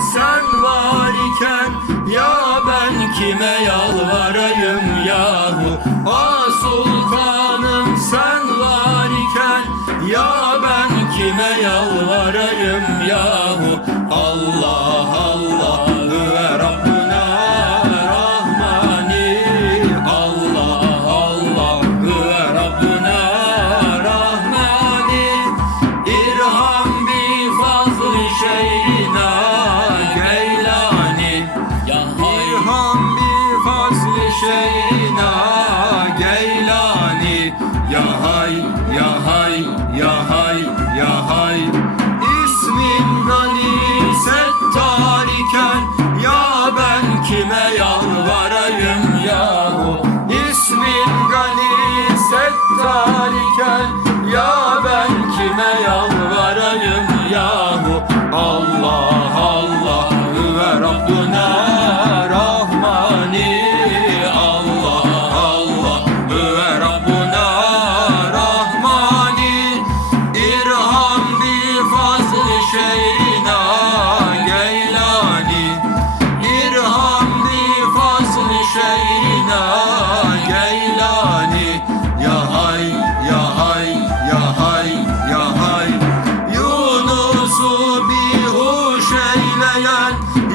sen var iken Ya ben kime yalvarayım yahu? Ah sultanım sen var iken Ya ben kime yalvarayım yahu ya hay ya hay. İsmin gani settar iken Ya ben kime yalvarayım yahu? İsmin gani settar iken Ya ben kime yalvarayım yahu? Allah hayal.